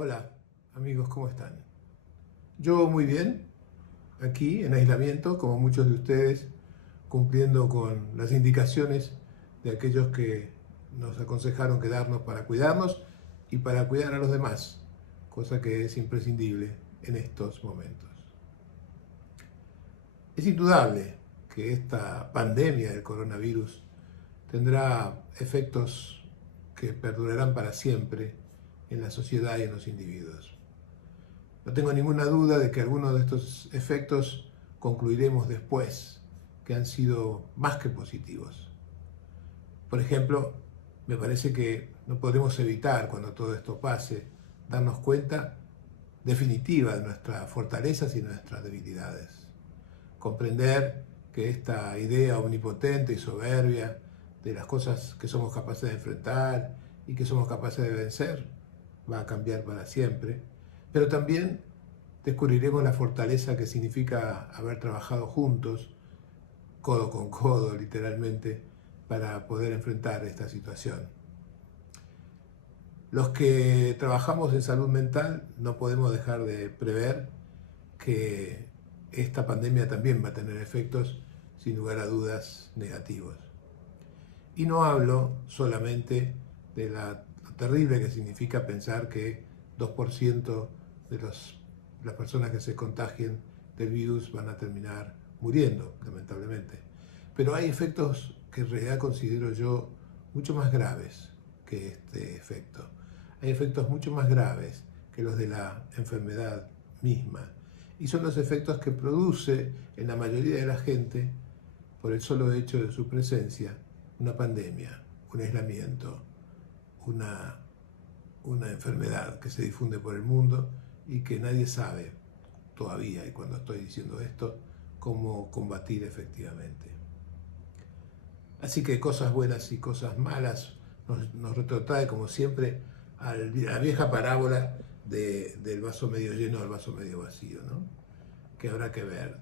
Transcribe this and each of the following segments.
Hola, amigos, ¿cómo están? Yo muy bien, aquí en aislamiento, como muchos de ustedes, cumpliendo con las indicaciones de aquellos que nos aconsejaron quedarnos para cuidarnos y para cuidar a los demás, cosa que es imprescindible en estos momentos. Es indudable que esta pandemia del coronavirus tendrá efectos que perdurarán para siempre en la sociedad y en los individuos. No tengo ninguna duda de que algunos de estos efectos concluiremos después, que han sido más que positivos. Por ejemplo, me parece que no podremos evitar, cuando todo esto pase, darnos cuenta definitiva de nuestras fortalezas y nuestras debilidades. Comprender que esta idea omnipotente y soberbia de las cosas que somos capaces de enfrentar y que somos capaces de vencer va a cambiar para siempre, pero también descubriremos la fortaleza que significa haber trabajado juntos, codo con codo, literalmente, para poder enfrentar esta situación. Los que trabajamos en salud mental no podemos dejar de prever que esta pandemia también va a tener efectos, sin lugar a dudas, negativos. Y no hablo solamente de lo terrible que significa pensar que 2% de las personas que se contagien del virus van a terminar muriendo, lamentablemente. Pero hay efectos que en realidad considero yo mucho más graves que este efecto. Hay efectos mucho más graves que los de la enfermedad misma. Y son los efectos que produce en la mayoría de la gente, por el solo hecho de su presencia, una pandemia, un aislamiento, una, una enfermedad que se difunde por el mundo y que nadie sabe todavía, y cuando estoy diciendo esto, cómo combatir efectivamente. Así que cosas buenas y cosas malas nos retrotrae, como siempre, a la vieja parábola del vaso medio lleno al vaso medio vacío, ¿no? Que habrá que ver.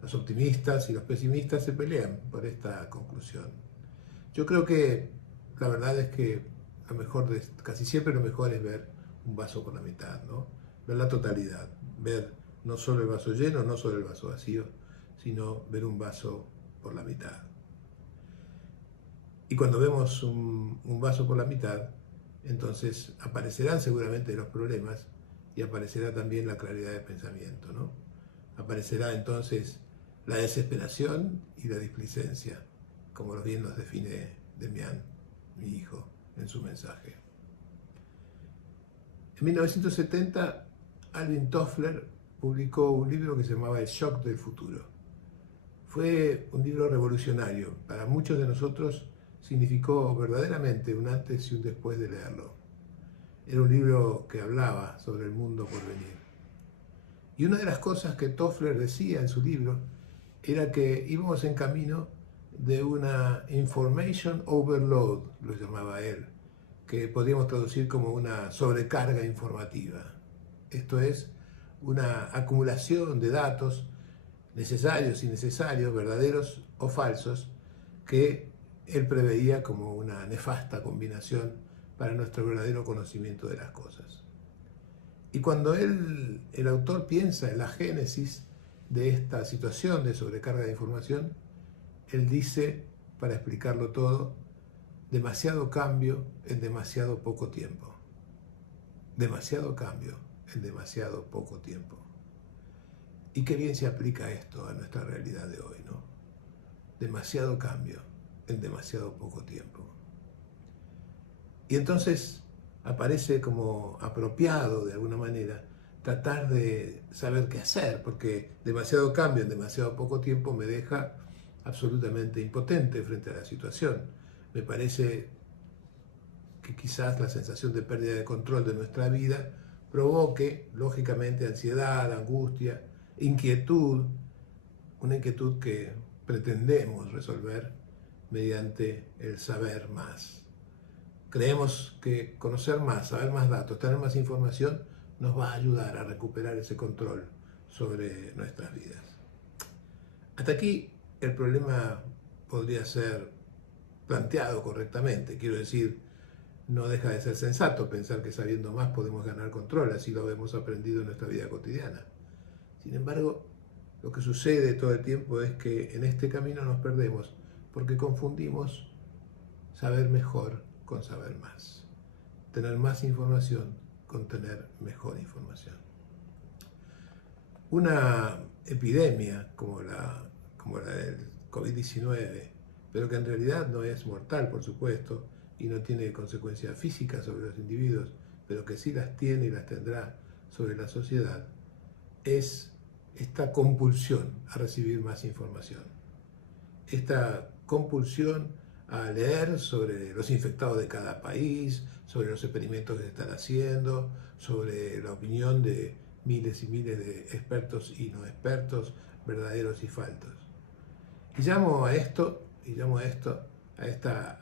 Los optimistas y los pesimistas se pelean por esta conclusión. Yo creo que la verdad es que casi siempre lo mejor es ver un vaso por la mitad, ¿no? Ver la totalidad, ver no solo el vaso lleno, no solo el vaso vacío, sino ver un vaso por la mitad. Y cuando vemos un vaso por la mitad, entonces aparecerán seguramente los problemas y aparecerá también la claridad de pensamiento, ¿no? Aparecerá entonces la desesperación y la displicencia, como bien nos define Demián, mi hijo, en su mensaje. En 1970, Alvin Toffler publicó un libro que se llamaba El shock del futuro. Fue un libro revolucionario. Para muchos de nosotros significó verdaderamente un antes y un después de leerlo. Era un libro que hablaba sobre el mundo por venir. Y una de las cosas que Toffler decía en su libro era que íbamos en camino de una information overload, lo llamaba él, que podríamos traducir como una sobrecarga informativa. Esto es, una acumulación de datos necesarios, innecesarios, verdaderos o falsos, que él preveía como una nefasta combinación para nuestro verdadero conocimiento de las cosas. Y cuando el autor piensa en la génesis de esta situación de sobrecarga de información, él dice, para explicarlo todo, demasiado cambio en demasiado poco tiempo. Demasiado cambio en demasiado poco tiempo. Y qué bien se aplica esto a nuestra realidad de hoy, ¿no? Demasiado cambio en demasiado poco tiempo. Y entonces aparece como apropiado de alguna manera tratar de saber qué hacer, porque demasiado cambio en demasiado poco tiempo me deja absolutamente impotente frente a la situación. Me parece que quizás la sensación de pérdida de control de nuestra vida provoque, lógicamente, ansiedad, angustia, inquietud, una inquietud que pretendemos resolver mediante el saber más. Creemos que conocer más, saber más datos, tener más información nos va a ayudar a recuperar ese control sobre nuestras vidas. Hasta aquí el problema podría ser planteado correctamente. Quiero decir, no deja de ser sensato pensar que sabiendo más podemos ganar control, así lo hemos aprendido en nuestra vida cotidiana. Sin embargo, lo que sucede todo el tiempo es que en este camino nos perdemos porque confundimos saber mejor con saber más. Tener más información con tener mejor información. Una epidemia como la del COVID-19, pero que en realidad no es mortal, por supuesto, y no tiene consecuencias físicas sobre los individuos, pero que sí las tiene y las tendrá sobre la sociedad, es esta compulsión a recibir más información. Esta compulsión a leer sobre los infectados de cada país, sobre los experimentos que se están haciendo, sobre la opinión de miles y miles de expertos y no expertos, verdaderos y falsos. Y llamo a esta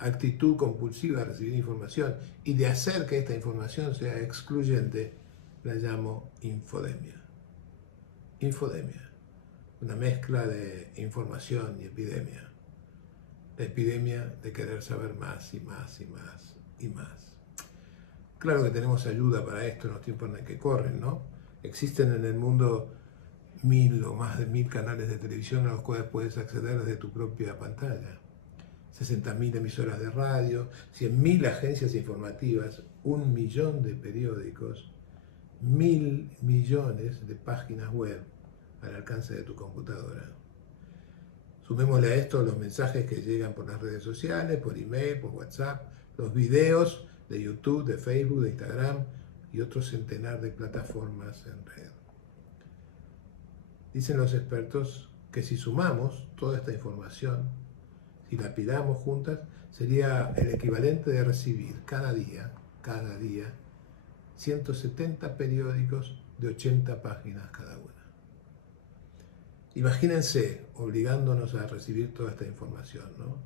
actitud compulsiva de recibir información y de hacer que esta información sea excluyente, la llamo infodemia. Infodemia, una mezcla de información y epidemia. La epidemia de querer saber más y más y más y más. Claro que tenemos ayuda para esto en los tiempos en que corren, ¿no? Existen en el mundo 1000 o más de 1000 canales de televisión a los cuales puedes acceder desde tu propia pantalla. 60.000 emisoras de radio, 100.000 agencias informativas, 1 millón de periódicos, 1.000 millones de páginas web al alcance de tu computadora. Sumémosle a esto los mensajes que llegan por las redes sociales, por email, por WhatsApp, los videos de YouTube, de Facebook, de Instagram y otros centenar de plataformas en red. Dicen los expertos que si sumamos toda esta información, si la apilamos juntas, sería el equivalente de recibir cada día, 170 periódicos de 80 páginas cada una. Imagínense obligándonos a recibir toda esta información, ¿no?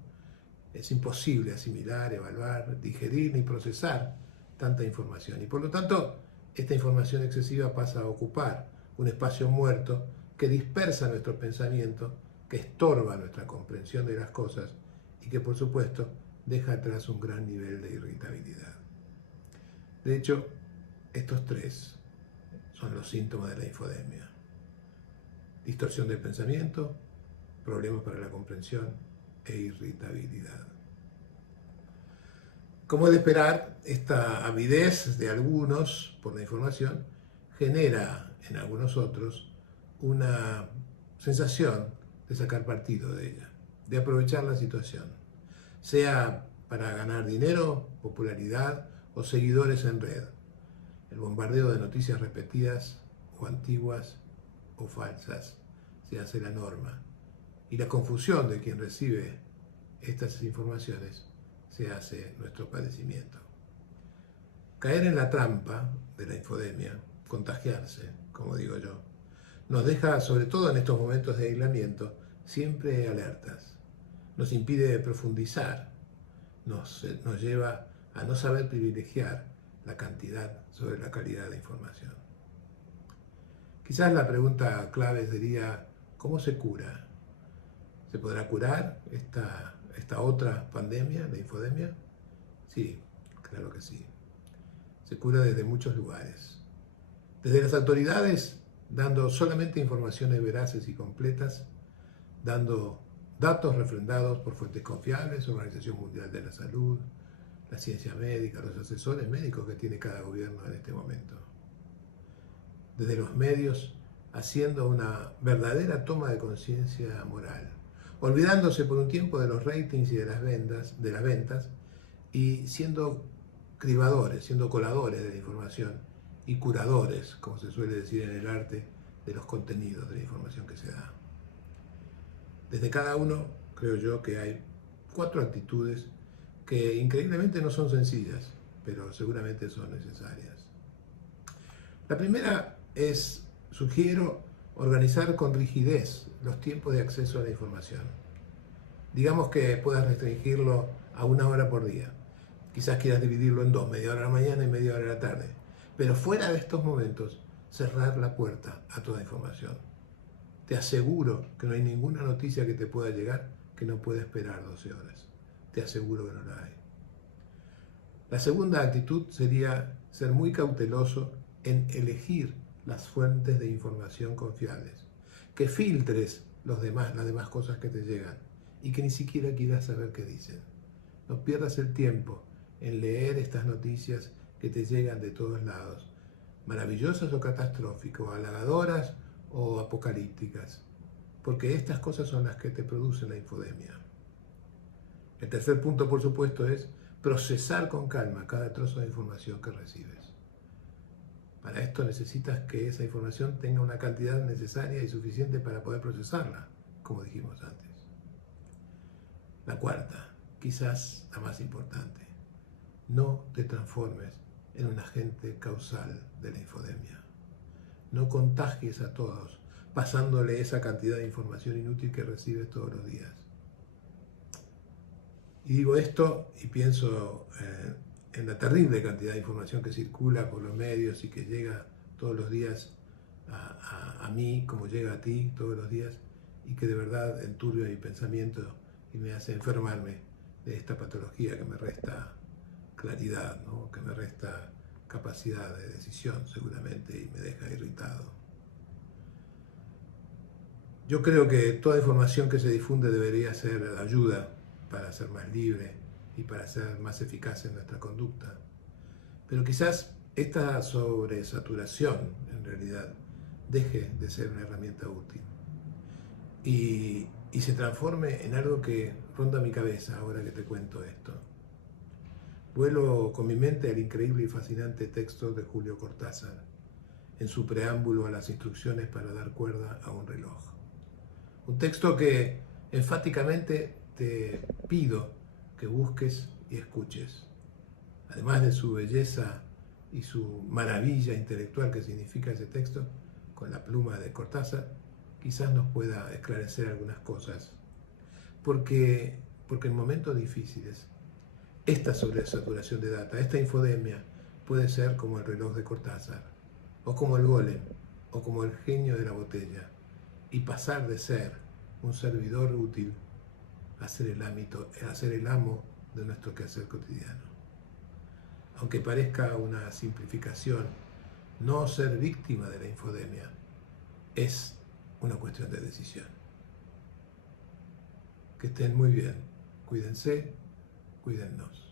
Es imposible asimilar, evaluar, digerir ni procesar tanta información. Y por lo tanto, esta información excesiva pasa a ocupar un espacio muerto que dispersa nuestro pensamiento, que estorba nuestra comprensión de las cosas y que, por supuesto, deja atrás un gran nivel de irritabilidad. De hecho, estos tres son los síntomas de la infodemia. Distorsión del pensamiento, problemas para la comprensión e irritabilidad. Como es de esperar, esta avidez de algunos por la información genera en algunos otros una sensación de sacar partido de ella, de aprovechar la situación, sea para ganar dinero, popularidad o seguidores en red. El bombardeo de noticias repetidas o antiguas o falsas se hace la norma y la confusión de quien recibe estas informaciones se hace nuestro padecimiento. Caer en la trampa de la infodemia, contagiarse, como digo yo, nos deja, sobre todo en estos momentos de aislamiento, siempre alertas. Nos impide profundizar, nos lleva a no saber privilegiar la cantidad sobre la calidad de información. Quizás la pregunta clave sería, ¿cómo se cura? ¿Se podrá curar esta otra pandemia, la infodemia? Sí, claro que sí. Se cura desde muchos lugares. Desde las autoridades, dando solamente informaciones veraces y completas, dando datos refrendados por fuentes confiables, Organización Mundial de la Salud, la ciencia médica, los asesores médicos que tiene cada gobierno en este momento. Desde los medios, haciendo una verdadera toma de conciencia moral, olvidándose por un tiempo de los ratings y de las ventas y siendo cribadores, siendo coladores de la información y curadores, como se suele decir en el arte, de los contenidos de la información que se da. Desde cada uno, creo yo que hay 4 actitudes que increíblemente no son sencillas, pero seguramente son necesarias. La primera es, sugiero, organizar con rigidez los tiempos de acceso a la información. Digamos que puedas restringirlo a 1 hora por día. Quizás quieras dividirlo en 2, media hora a la mañana y media hora a la tarde. Pero fuera de estos momentos, cerrar la puerta a toda información. Te aseguro que no hay ninguna noticia que te pueda llegar que no pueda esperar 12 horas. Te aseguro que no la hay. La segunda actitud sería ser muy cauteloso en elegir las fuentes de información confiables, que filtres las demás cosas que te llegan y que ni siquiera quieras saber qué dicen. No pierdas el tiempo en leer estas noticias que te llegan de todos lados, maravillosas o catastróficas, halagadoras o apocalípticas, porque estas cosas son las que te producen la infodemia. El tercer punto, por supuesto, es procesar con calma cada trozo de información que recibes. Para esto necesitas que esa información tenga una cantidad necesaria y suficiente para poder procesarla, como dijimos antes. La cuarta, quizás la más importante, no te transformes en un agente causal de la infodemia. No contagies a todos pasándole esa cantidad de información inútil que recibes todos los días. Y digo esto y pienso en la terrible cantidad de información que circula por los medios y que llega todos los días a mí, como llega a ti todos los días, y que de verdad enturbia mi pensamiento y me hace enfermarme de esta patología que me resta claridad, ¿no? Que me resta capacidad de decisión seguramente y me deja irritado. Yo creo que toda información que se difunde debería ser ayuda para ser más libre y para ser más eficaz en nuestra conducta. Pero quizás esta sobresaturación en realidad deje de ser una herramienta útil y se transforme en algo que ronda mi cabeza ahora que te cuento esto. Vuelo con mi mente al increíble y fascinante texto de Julio Cortázar, en su preámbulo a las instrucciones para dar cuerda a un reloj. Un texto que enfáticamente te pido que busques y escuches. Además de su belleza y su maravilla intelectual que significa ese texto, con la pluma de Cortázar, quizás nos pueda esclarecer algunas cosas. Porque en momentos difíciles, esta sobresaturación de data, esta infodemia, puede ser como el reloj de Cortázar, o como el golem, o como el genio de la botella, y pasar de ser un servidor útil a ser el amo de nuestro quehacer cotidiano. Aunque parezca una simplificación, no ser víctima de la infodemia es una cuestión de decisión. Que estén muy bien. Cuídense, cuídennos.